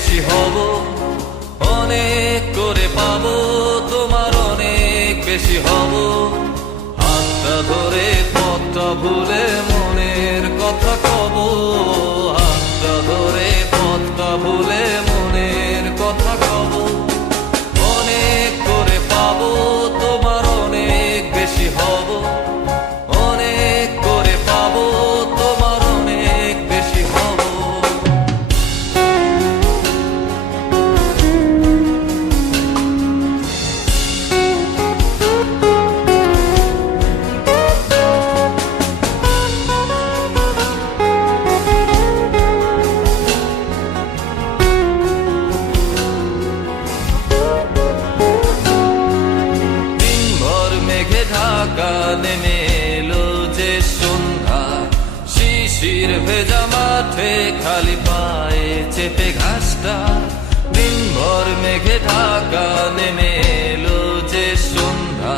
বেশি হব, অনেক করে পাবো, তোমার অনেক বেশি হব। হাতটা ধরে পথটা ভুলে মনের কথা কব, হাতটা ধরে পথটা ভুলে মনের কথা কব। অনেক করে পাবো, তোমার অনেক বেশি হব, অনেক করে পাবো, তোমার অনেক বেশি হব। ঢাকা নেমে এলো যে সন্ধ্যা, শিশির ভেজা মাঠে খালি পায়ে চেপে ঘাসটা। দিনভর মেঘে ঢাকা নেমে এলো যে সন্ধ্যা,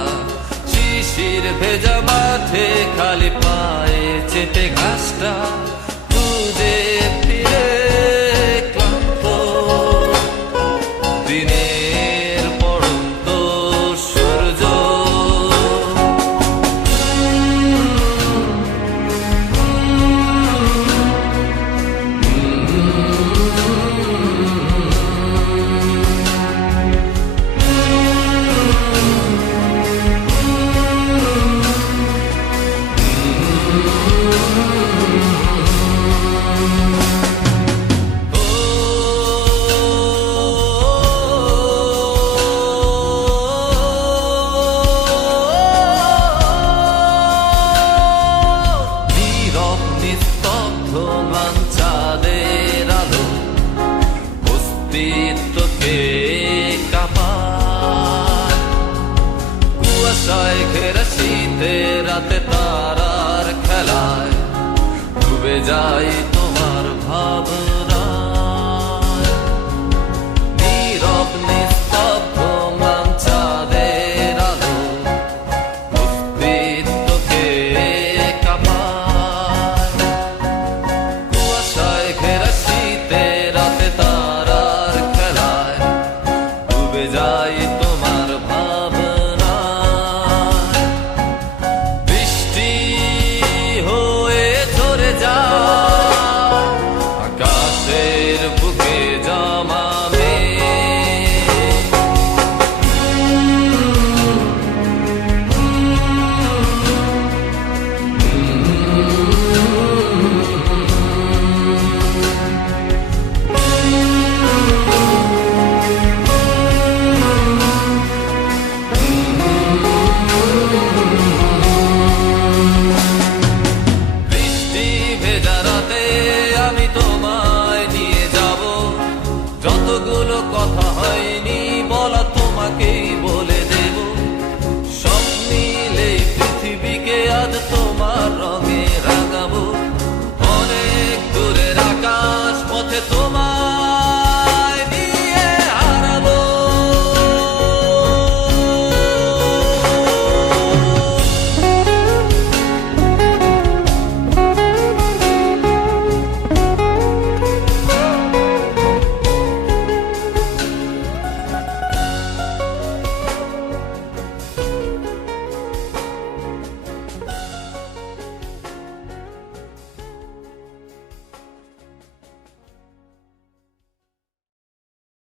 শিশির ভেজা মাঠে খালি পায়ে চেপে ঘাসটা। তুজে ফিরে ক্লান্ত দিনের পড়ন্ত সূর্য, অস্তিত্বকে কাঁপায় কুয়াশায় ঘেরা শীতে রাতে তারার খেলায় ডুবে যায় তোমার ভাবনা।